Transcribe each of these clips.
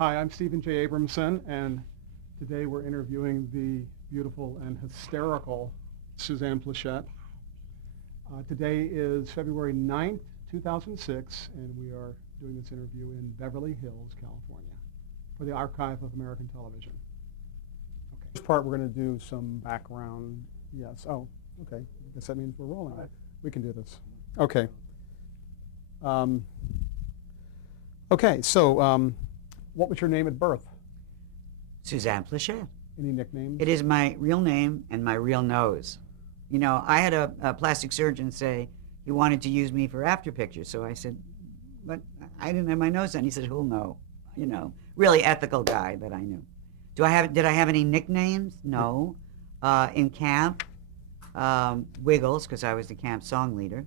Hi, I'm Stephen J. Abramson, and today we're interviewing the beautiful and hysterical Suzanne Pleshette. Today is February 9th, 2006, and we are doing this interview in Beverly Hills, California, for the Archive of American Television. Okay. First part, we're going to do some background. Yes. Oh, okay. I guess that means we're rolling. We can do this. Okay. So what was your name at birth? Suzanne Pleshette. Any nicknames? It is my real name and my real nose. You know, I had a plastic surgeon say he wanted to use me for after pictures, so I said, but I didn't have my nose done. He said, who'll know? You know, really ethical guy that I knew. Did I have any nicknames? No. In camp, Wiggles, because I was the camp song leader,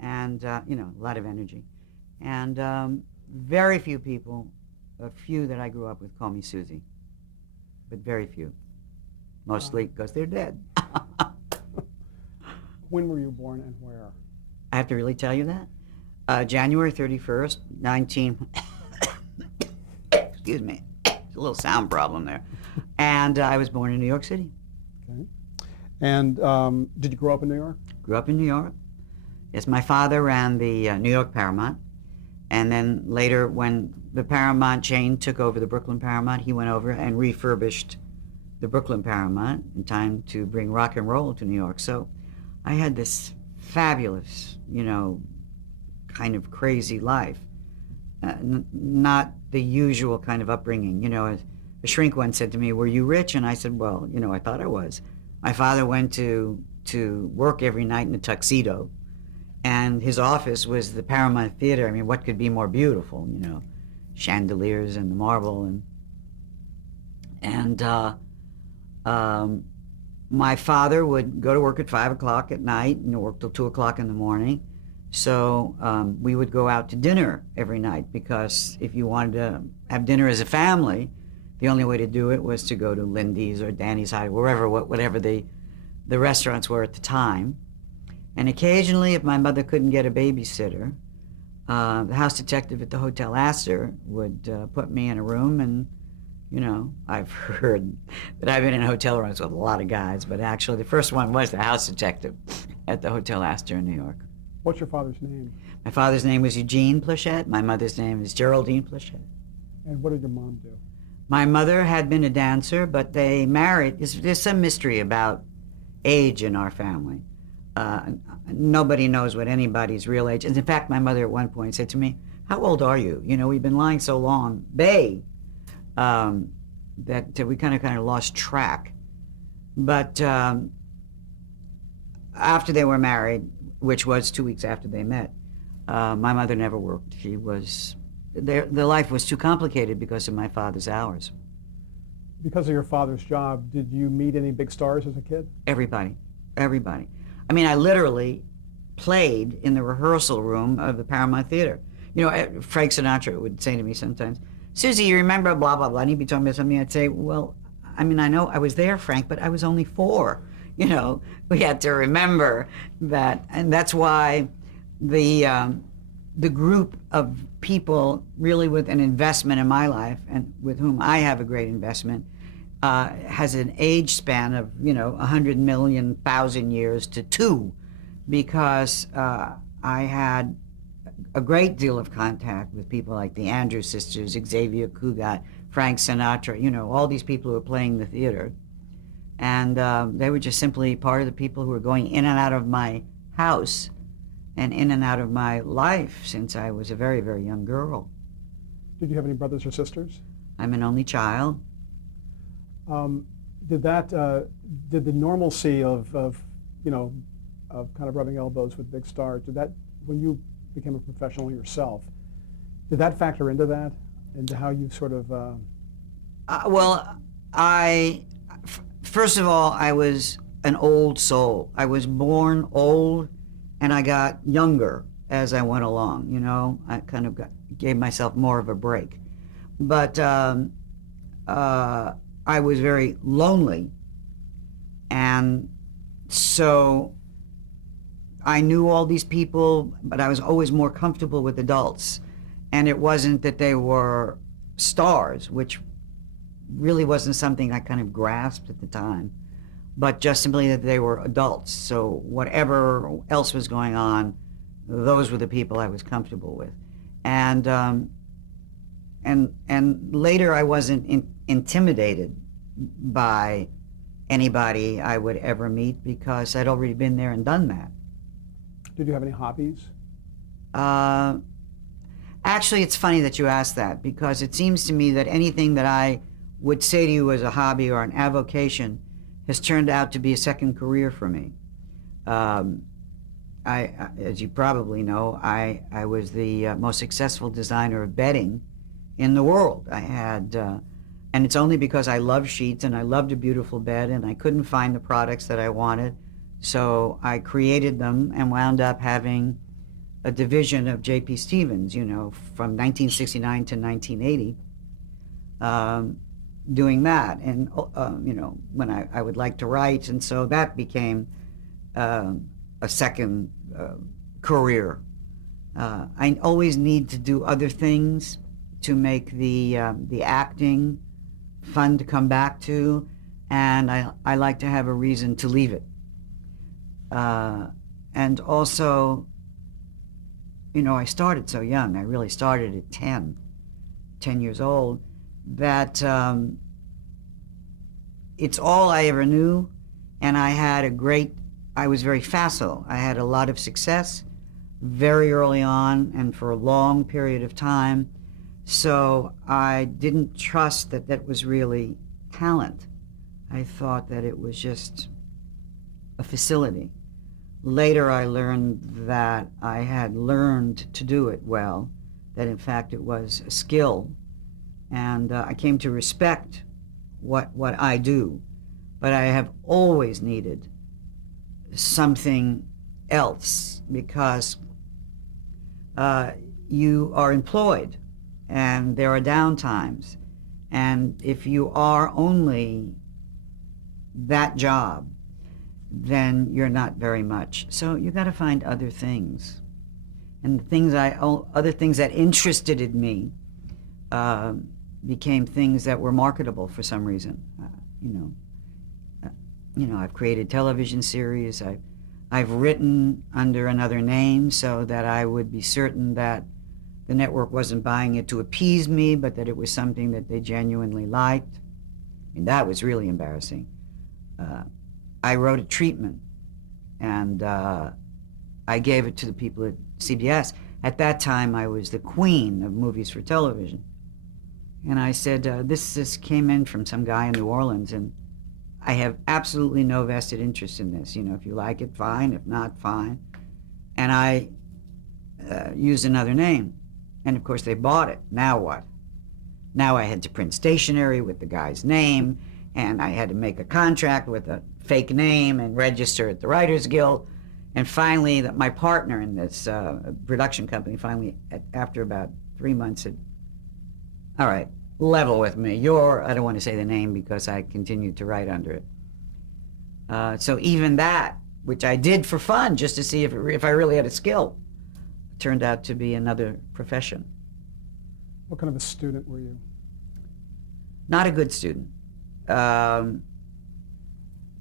and, you know, a lot of energy. And very few people, a few that I grew up with, call me Susie, but very few. Mostly because they're dead. When were you born and where? I have to really tell you that? January 31st, excuse me, a little sound problem there. And I was born in New York City. Okay. And did you grow up in New York? Grew up in New York. Yes, my father ran the New York Paramount. And then later, when the Paramount chain took over the Brooklyn Paramount, he went over and refurbished the Brooklyn Paramount in time to bring rock and roll to New York. So I had this fabulous, you know, kind of crazy life. Not the usual kind of upbringing. You know, a shrink once said to me, "Were you rich?" And I said, "Well, you know, I thought I was." My father went to work every night in a tuxedo, and his office was the Paramount Theater. I mean, what could be more beautiful, you know, chandeliers and the marble and my father would go to work at 5 o'clock at night and work till 2 o'clock in the morning. So we would go out to dinner every night, because if you wanted to have dinner as a family, the only way to do it was to go to Lindy's or Danny's High, whatever the restaurants were at the time. And occasionally, if my mother couldn't get a babysitter, the house detective at the Hotel Astor would put me in a room, and, you know, I've heard that I've been in hotel rooms with a lot of guys, but actually the first one was the house detective at the Hotel Astor in New York. What's your father's name? My father's name was Eugene Pleshette. My mother's name is Geraldine Pleshette. And what did your mom do? My mother had been a dancer, but they married. There's some mystery about age in our family. Nobody knows what anybody's real age is. In fact, my mother at one point said to me, "How old are you? You know, we've been lying so long, that we kind of lost track." But after they were married, which was 2 weeks after they met, my mother never worked. Their life was too complicated because of my father's hours. Because of your father's job, did you meet any big stars as a kid? Everybody. I mean, I literally played in the rehearsal room of the Paramount Theater. You know, Frank Sinatra would say to me sometimes, "Susie, you remember blah, blah, blah," and he'd be talking about something. I'd say, "Well, I mean, I know I was there, Frank, but I was only 4. You know, we had to remember that." And that's why the group of people really with an investment in my life, and with whom I have a great investment, has an age span of, you know, 100 million thousand years to 2, because I had a great deal of contact with people like the Andrews Sisters, Xavier Cugat, Frank Sinatra, you know, all these people who were playing the theater. And they were just simply part of the people who were going in and out of my house and in and out of my life since I was a very, very young girl. Did you have any brothers or sisters? I'm an only child. Did the normalcy of you know, of kind of rubbing elbows with big stars, did that, when you became a professional yourself, did that factor into that, into how you sort of? Well, first of all, I was an old soul. I was born old, and I got younger as I went along. You know, I kind of gave myself more of a break, but I was very lonely, and so I knew all these people, but I was always more comfortable with adults. And it wasn't that they were stars, which really wasn't something I kind of grasped at the time, but just simply that they were adults. So whatever else was going on, those were the people I was comfortable with. And later I wasn't intimidated by anybody I would ever meet because I'd already been there and done that. Did you have any hobbies? Actually, it's funny that you asked that, because it seems to me that anything that I would say to you as a hobby or an avocation has turned out to be a second career for me. As you probably know, I was the most successful designer of bedding in the world. I had, and it's only because I love sheets and I loved a beautiful bed and I couldn't find the products that I wanted. So I created them and wound up having a division of J.P. Stevens, you know, from 1969 to 1980, doing that. And, you know, when I would like to write, and so that became a second career. I always need to do other things to make the acting fun to come back to, and I like to have a reason to leave it. And also, you know, I started so young. I really started at 10 years old, that it's all I ever knew, and I was very facile. I had a lot of success very early on and for a long period of time, so I didn't trust that that was really talent. I thought that it was just a facility. Later I learned that I had learned to do it well, that in fact it was a skill, and I came to respect what I do, but I have always needed something else, because you are employed and there are downtimes, and if you are only that job, then you're not very much. So you got to find other things, and other things that interested in me became things that were marketable for some reason. I've created television series. I've written under another name so that I would be certain that the network wasn't buying it to appease me, but that it was something that they genuinely liked. And that was really embarrassing. I wrote a treatment, and I gave it to the people at CBS. At that time, I was the queen of movies for television. And I said, this came in from some guy in New Orleans, and I have absolutely no vested interest in this. You know, if you like it, fine. If not, fine. And I used another name. And of course, they bought it. Now what? Now I had to print stationery with the guy's name, and I had to make a contract with a fake name and register at the Writers Guild. And finally, my partner in this production company, after about 3 months, said, all right, level with me. I don't want to say the name because I continued to write under it. So even that, which I did for fun, just to see if I really had a skill, turned out to be another profession. What kind of a student were you? Not a good student. I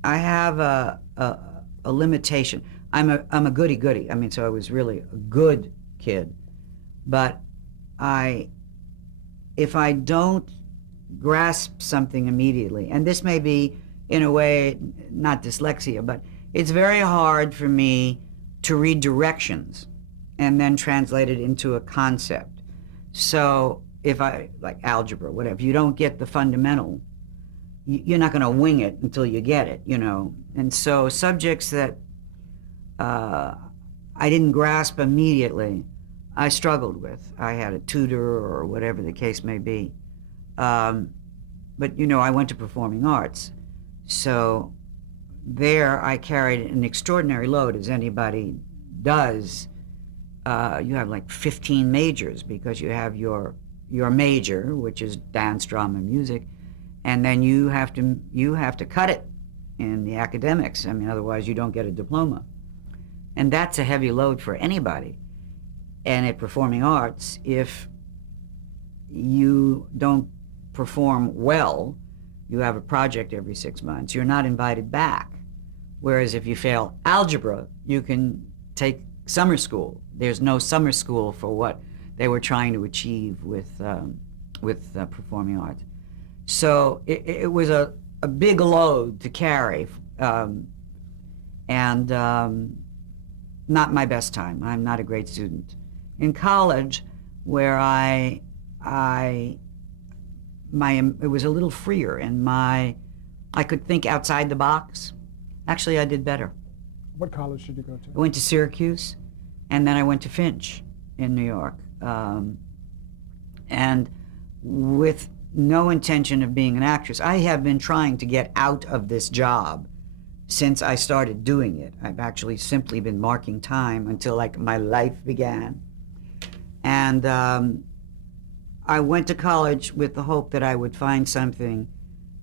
have a limitation. I'm a goody-goody. I mean, so I was really a good kid, but if I don't grasp something immediately, and this may be, in a way, not dyslexia, but it's very hard for me to read directions and then translate it into a concept. So if like algebra, whatever, if you don't get the fundamental, you're not going to wing it until you get it, you know. And so subjects that I didn't grasp immediately, I struggled with. I had a tutor or whatever the case may be. But, you know, I went to performing arts. So there I carried an extraordinary load, as anybody does. You have like 15 majors, because you have your major, which is dance, drama, music, and then you have to cut it in the academics. I mean, otherwise you don't get a diploma. And that's a heavy load for anybody. And at performing arts, if you you don't perform well, you have a project every 6 months, you're not invited back. Whereas if you fail algebra, you can take summer school. There's no summer school for what they were trying to achieve with performing arts. So it was a big load to carry, and not my best time. I'm not a great student. In college, where it was a little freer, and I could think outside the box. Actually, I did better. What college did you go to? I went to Syracuse, and then I went to Finch in New York. And with no intention of being an actress, I have been trying to get out of this job since I started doing it. I've actually simply been marking time until like my life began. And I went to college with the hope that I would find something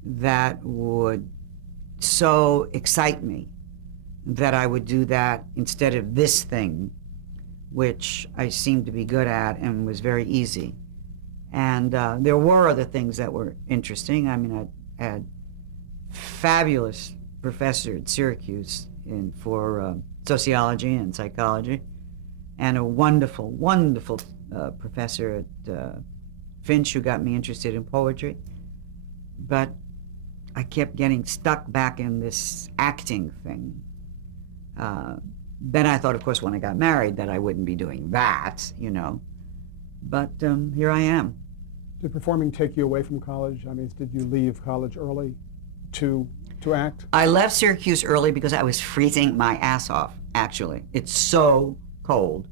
that would so excite me that I would do that instead of this thing, which I seemed to be good at and was very easy. And there were other things that were interesting. I mean, I had fabulous professor at Syracuse for sociology and psychology, and a wonderful, wonderful professor at Finch who got me interested in poetry. But I kept getting stuck back in this acting thing. Then I thought, of course, when I got married that I wouldn't be doing that, you know. But here I am. Did performing take you away from college? I mean, did you leave college early to act? I left Syracuse early because I was freezing my ass off, actually. It's so cold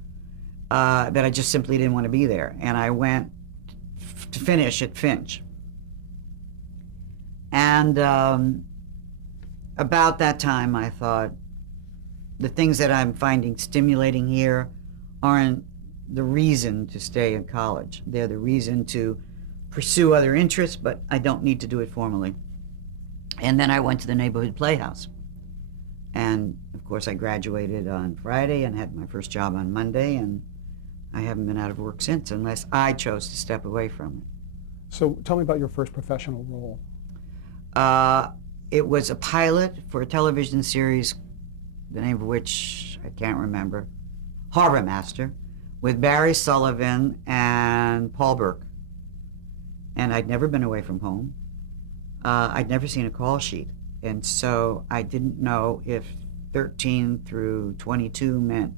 that I just simply didn't want to be there. And I went to finish at Finch. And about that time, I thought, the things that I'm finding stimulating here aren't the reason to stay in college. They're the reason to pursue other interests, but I don't need to do it formally. And then I went to the neighborhood playhouse. And of course I graduated on Friday and had my first job on Monday, and I haven't been out of work since unless I chose to step away from it. So tell me about your first professional role. It was a pilot for a television series, the name of which I can't remember, Harbor Master, with Barry Sullivan and Paul Burke. And I'd never been away from home. I'd never seen a call sheet. And so I didn't know if 13 through 22 meant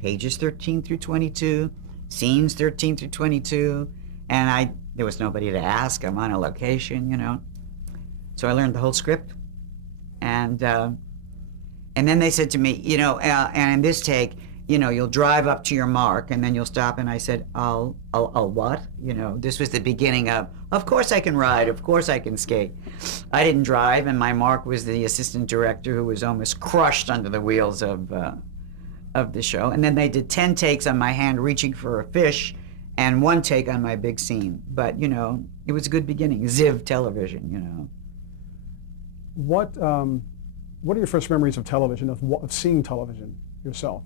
pages 13 through 22, scenes 13 through 22. And there was nobody to ask. I'm on a location, you know. So I learned the whole script. And then they said to me, you know, and in this take, you know, you'll drive up to your mark and then you'll stop. And I said, I'll what? You know, this was the beginning of course I can ride, of course I can skate. I didn't drive, and my mark was the assistant director who was almost crushed under the wheels of the show. And then they did 10 takes on my hand reaching for a fish and 1 take on my big scene. But, you know, it was a good beginning. Ziv television, you know. What are your first memories of television, of seeing television yourself?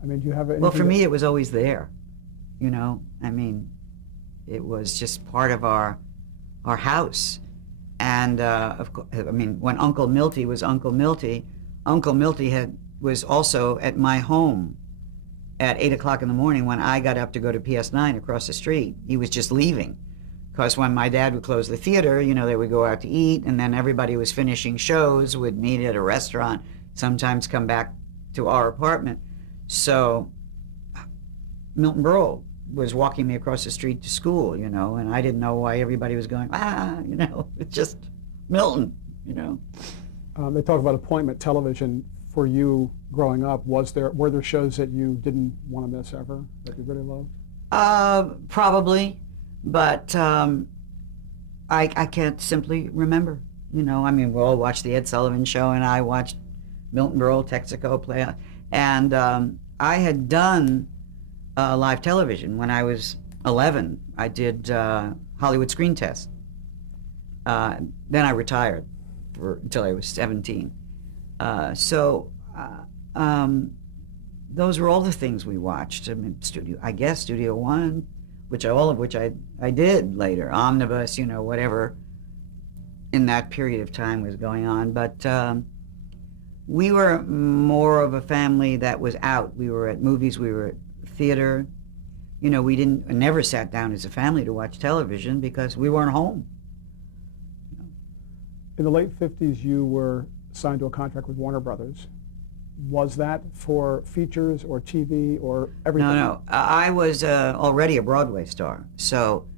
I mean, do you have anything? Well, for me, it was always there, you know. I mean, it was just part of our house. And, of course, I mean, when Uncle Milty was Uncle Milty was also at my home at 8 o'clock in the morning when I got up to go to PS9 across the street. He was just leaving. Because when my dad would close the theater, you know, they would go out to eat, and then everybody was finishing shows, would meet at a restaurant, sometimes come back to our apartment. So Milton Berle was walking me across the street to school, you know, and I didn't know why everybody was going, you know, it's just Milton, you know. They talk about appointment television for you growing up. Were there shows that you didn't want to miss ever, that you really loved? Probably. But I can't simply remember, you know. I mean, we all watched the Ed Sullivan Show, and I watched Milton Berle, Texaco play. And I had done live television when I was 11. I did Hollywood Screen Test. Then I retired until I was 17. Those were all the things we watched. I mean, Studio One, all of which I did later, Omnibus, whatever in that period of time was going on. But we were more of a family that was out. We were at movies, we were at theater. We never sat down as a family to watch television because we weren't home. In the late 50s, you were signed to a contract with Warner Brothers. Was that for features or TV or everything? No. I was already a Broadway star. So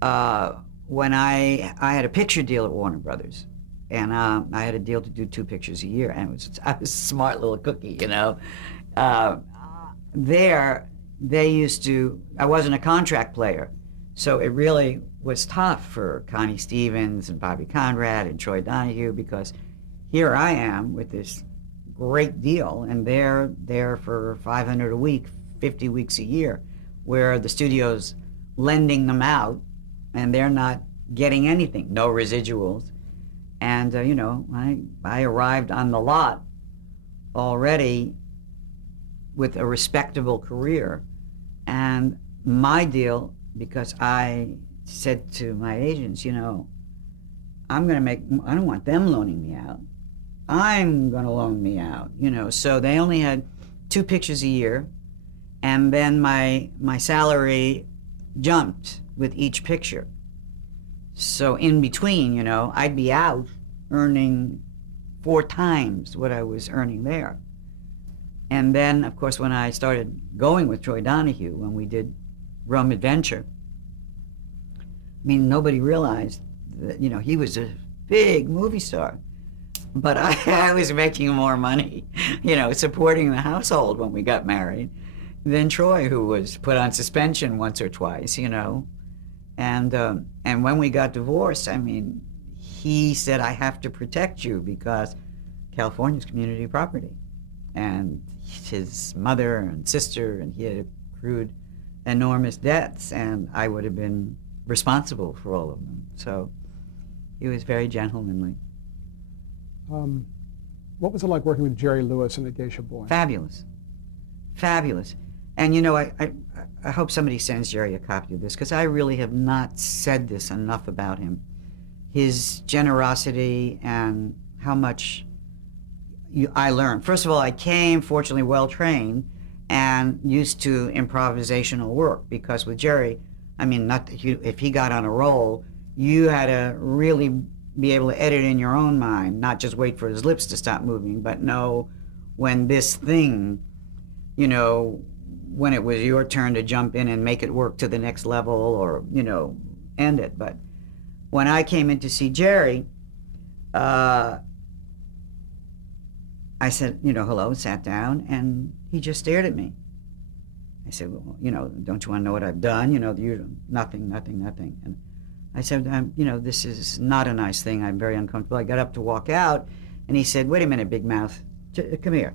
when I had a picture deal at Warner Brothers, and I had a deal to do 2 pictures a year, and I was a smart little cookie, There, they used to, I wasn't a contract player, so it really was tough for Connie Stevens and Bobby Conrad and Troy Donahue, because here I am with this great deal, and they're there for $500 a week, 50 weeks a year, where the studio's lending them out, and they're not getting anything, no residuals. And, I arrived on the lot already with a respectable career. And my deal, because I said to my agents, I don't want them loaning me out. I'm going to loan me out, So they only had 2 pictures a year. And then my salary jumped with each picture. So in between, I'd be out earning 4 times what I was earning there. And then, of course, when I started going with Troy Donahue, when we did Rome Adventure, nobody realized that, he was a big movie star. But I was making more money, supporting the household when we got married than Troy, who was put on suspension once or twice, And when we got divorced, he said, I have to protect you because California's community property. And his mother and sister, and he had accrued enormous debts, and I would have been responsible for all of them. So he was very gentlemanly. What was it like working with Jerry Lewis in The Geisha Boy? Fabulous. Fabulous. And I hope somebody sends Jerry a copy of this, because I really have not said this enough about him. His generosity and how much I learned. First of all, I came, fortunately, well-trained and used to improvisational work, because with Jerry, if he got on a roll, you had to really be able to edit in your own mind, not just wait for his lips to stop moving, but know when this thing, when it was your turn to jump in and make it work to the next level, or, end it. But when I came in to see Jerry, I said, hello, sat down, and he just stared at me. I said, well, don't you want to know what I've done? Nothing. And I said, this is not a nice thing. I'm very uncomfortable. I got up to walk out, and he said, wait a minute, Big Mouth, come here.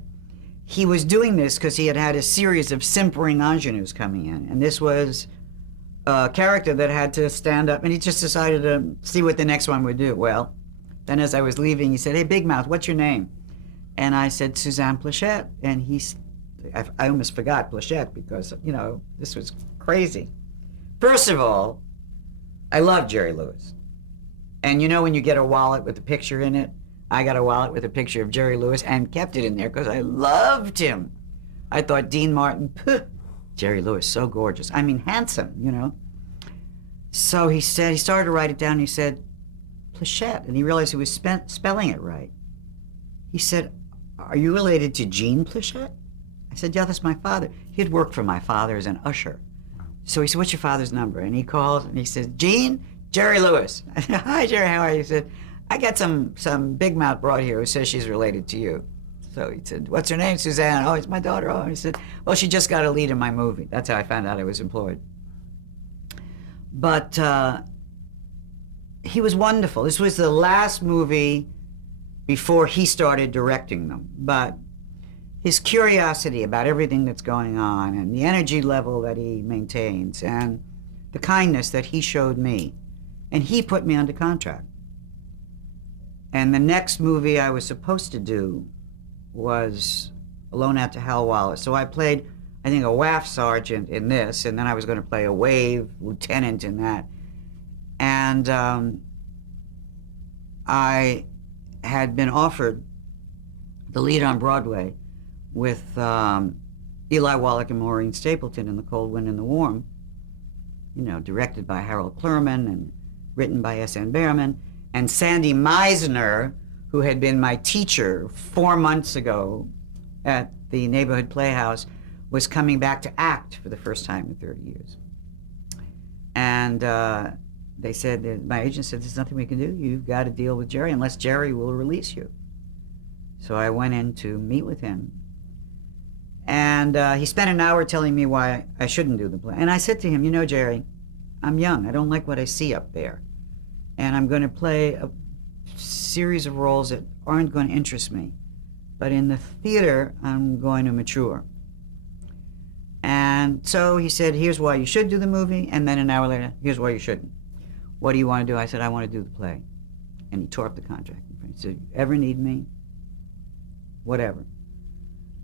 He was doing this because he had had a series of simpering ingenues coming in, and this was a character that had to stand up, and he just decided to see what the next one would do. Well, then as I was leaving, he said, hey, Big Mouth, what's your name? And I said, Suzanne Pleshette. And I almost forgot Pleshette because, this was crazy. First of all, I love Jerry Lewis. And when you get a wallet with a picture in it, I got a wallet with a picture of Jerry Lewis and kept it in there because I loved him. I thought Dean Martin, Jerry Lewis, so gorgeous. Handsome, So he started to write it down. He said, Pleshette. And he realized he was spelling it right. He said, are you related to Jean Pleshette? I said, yeah, that's my father. He had worked for my father as an usher. So he said, what's your father's number? And he called, and he said, Jean, Jerry Lewis. I said, hi, Jerry, how are you? He said, I got some big mouth broad here who says she's related to you. So he said, what's her name, Suzanne? Oh, it's my daughter. Oh, and he said, well, she just got a lead in my movie. That's how I found out I was employed. But he was wonderful. This was the last movie before he started directing them. But his curiosity about everything that's going on, and the energy level that he maintains, and the kindness that he showed me, and he put me under contract. And the next movie I was supposed to do was Alone Out to Hell Wallace. So I played I think, a WAF sergeant in this, and then I was going to play a wave lieutenant in that. And I had been offered the lead on Broadway with Eli Wallach and Maureen Stapleton in The Cold Wind and the Warm, directed by Harold Clurman and written by S.N. Behrman. And Sandy Meisner, who had been my teacher 4 months ago at the neighborhood playhouse, was coming back to act for the first time in 30 years. And they said, my agent said, there's nothing we can do. You've got to deal with Jerry unless Jerry will release you. So I went in to meet with him. And he spent an hour telling me why I shouldn't do the play. And I said to him, Jerry, I'm young. I don't like what I see up there. And I'm going to play a series of roles that aren't going to interest me. But in the theater, I'm going to mature. And so he said, here's why you should do the movie. And then an hour later, here's why you shouldn't. What do you want to do? I said, I want to do the play. And he tore up the contract. He said, you ever need me? Whatever.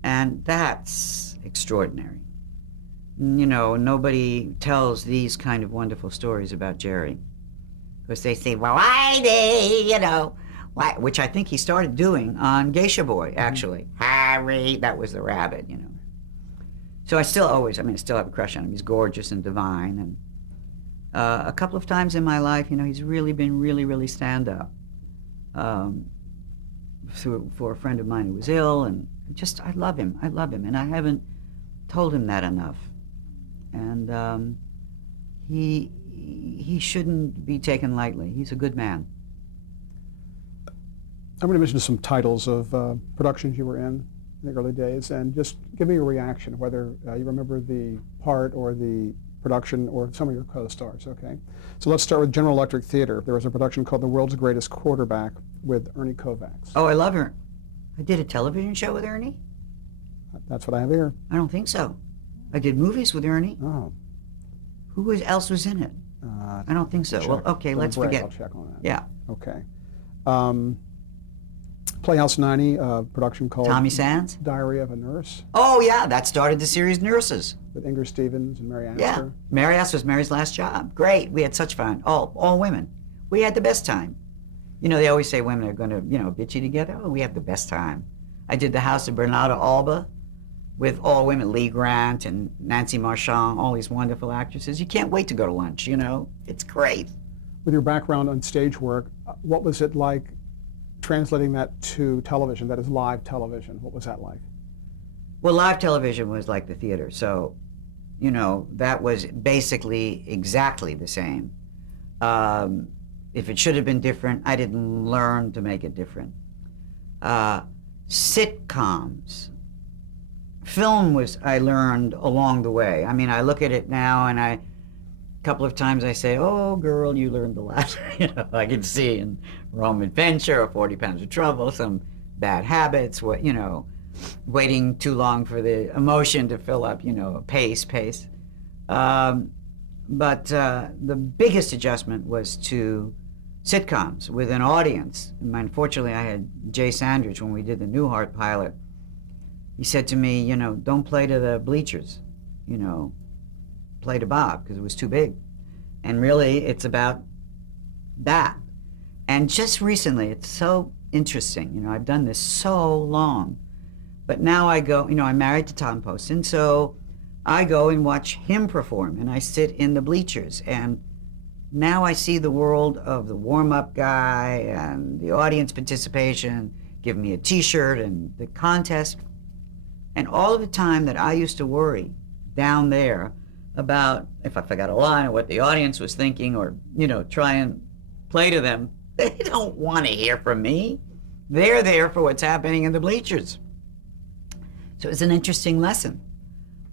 And that's extraordinary. Nobody tells these kind of wonderful stories about Jerry. Because they say, well, why, which I think he started doing on Geisha Boy, actually. Harry, that was the rabbit, So I still have a crush on him. He's gorgeous and divine. And a couple of times in my life, he's really been really, really stand-up. For a friend of mine who was ill, and I love him, and I haven't told him that enough. And he shouldn't be taken lightly. He's a good man. I'm going to mention some titles of productions you were in the early days, and just give me a reaction, whether you remember the part or the production or some of your co-stars, okay? So let's start with General Electric Theater. There was a production called The World's Greatest Quarterback with Ernie Kovacs. Oh, I love her. I did a television show with Ernie? That's what I have here. I don't think so. I did movies with Ernie. Oh. Who else was in it? I don't think so. Check. Well, okay, let's forget. I'll check on that. Yeah. Okay. Playhouse 90, a production called Tommy Sands? Diary of a Nurse. Oh, yeah, that started the series Nurses. With Inger Stevens and Mary Astor. Yeah, Mary Astor was Mary's last job. Great, we had such fun. All women. We had the best time. They always say women are going to, bitchy together. Oh, we had the best time. I did The House of Bernarda Alba with all women, Lee Grant and Nancy Marchand, all these wonderful actresses. You can't wait to go to lunch, It's great. With your background on stage work, what was it like translating that to television, that is live television? What was that like? Well, live television was like the theater, so, that was basically exactly the same. If it should have been different, I didn't learn to make it different. Sitcoms. Film I learned along the way. I look at it now and a couple of times I say, oh, girl, you learned a lot. I can see in Rome Adventure or 40 Pounds of Trouble, some bad habits, waiting too long for the emotion to fill up, pace. But the biggest adjustment was to sitcoms with an audience. Unfortunately, I had Jay Sandridge when we did the Newhart pilot. He said to me, don't play to the bleachers, play to Bob, because it was too big. And really, it's about that. And just recently, it's so interesting. I've done this so long. But now I go, I'm married to Tom Poston, so I go and watch him perform, and I sit in the bleachers. And now I see the world of the warm-up guy and the audience participation, give me a T-shirt and the contest. And all of the time that I used to worry down there about if I forgot a line or what the audience was thinking or, try and play to them, they don't want to hear from me. They're there for what's happening in the bleachers. So it's an interesting lesson.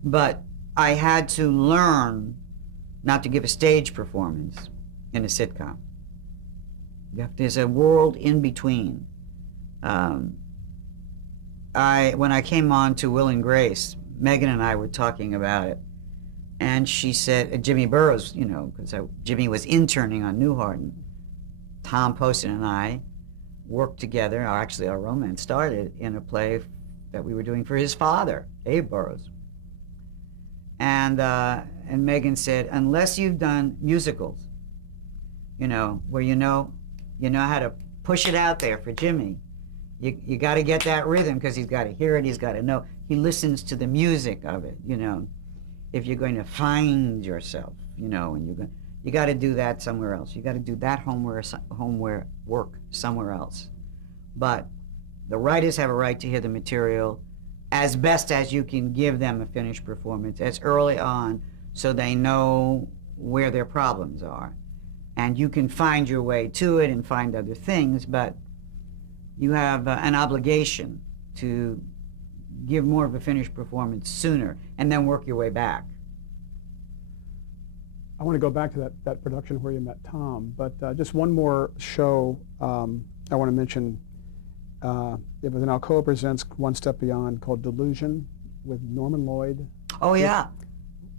But I had to learn not to give a stage performance in a sitcom. There's a world in between. When I came on to Will and Grace, Megan and I were talking about it, and she said, Jimmy Burrows, because Jimmy was interning on Newhart, and Tom Poston and I worked together, or actually our romance started in a play that we were doing for his father, Abe Burrows. And Megan said, unless you've done musicals, where you know how to push it out there for Jimmy, you got to get that rhythm, because he's got to hear it, he's got to know. He listens to the music of it, If you're going to find yourself, and you got to do that somewhere else. You got to do that homework work somewhere else. But the writers have a right to hear the material as best as you can give them a finished performance as early on, so they know where their problems are. And you can find your way to it and find other things, but you have an obligation to give more of a finished performance sooner and then work your way back. I want to go back to that production where you met Tom, but just one more show I want to mention. It was an Alcoa Presents One Step Beyond called Delusion with Norman Lloyd. Oh, yeah.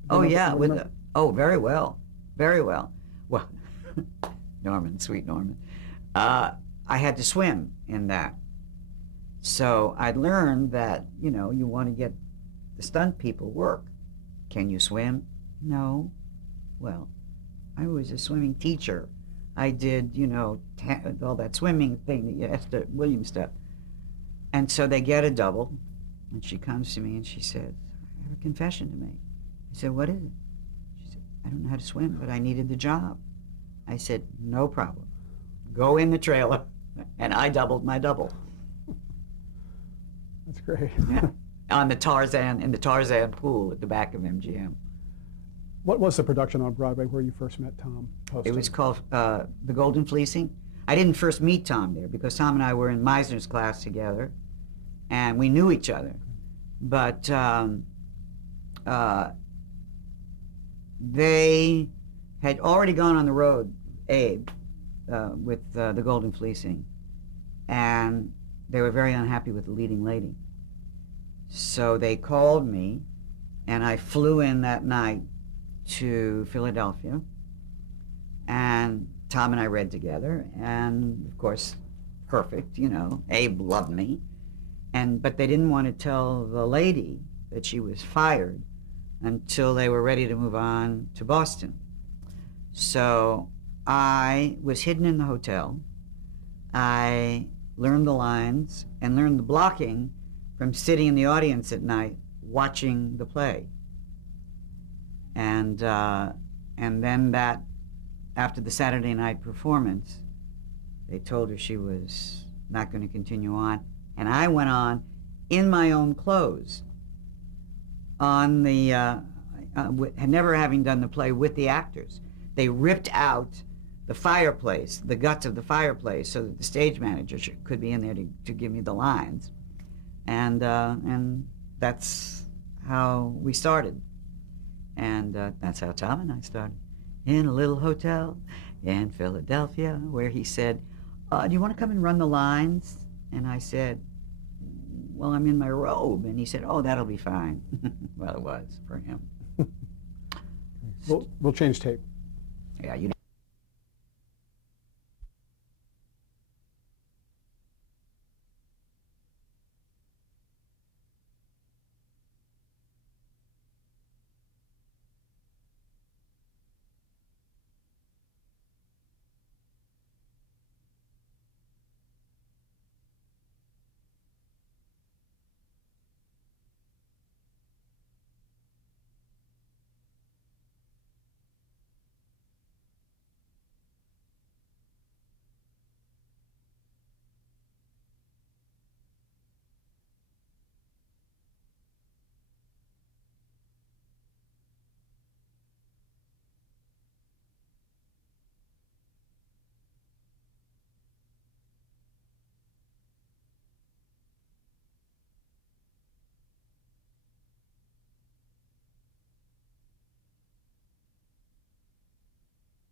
Remember? Very well. Very well. Well, Norman, sweet Norman. I had to swim in that. So I learned that, you want to get the stunt people work. Can you swim? No. Well, I was a swimming teacher. I did, all that swimming thing that Esther Williams stuff. And so they get a double, and she comes to me and she says, I have a confession to make. I said, what is it? She said, I don't know how to swim, but I needed the job. I said, no problem. Go in the trailer. And I doubled my double. That's great. Yeah. In the Tarzan pool at the back of MGM. What was the production on Broadway where you first met Tom Poston? It was called The Golden Fleecing. I didn't first meet Tom there because Tom and I were in Meisner's class together, and we knew each other. But they had already gone on the road, Abe, with The Golden Fleecing, and they were very unhappy with the leading lady. So they called me, and I flew in that night to Philadelphia, and Tom and I read together, and of course, perfect, Abe loved me, but they didn't want to tell the lady that she was fired until they were ready to move on to Boston. So I was hidden in the hotel. I learned the lines and learned the blocking from sitting in the audience at night watching the play. And then after the Saturday night performance, they told her she was not going to continue on. And I went on in my own clothes on never having done the play with the actors. They ripped out the fireplace, the guts of the fireplace, so that the stage manager could be in there to give me the lines. And that's how we started. And that's how Tom and I started. In a little hotel in Philadelphia, where he said, do you want to come and run the lines? And I said, well, I'm in my robe. And he said, oh, that'll be fine. Well, it was for him. We'll change tape. Yeah, you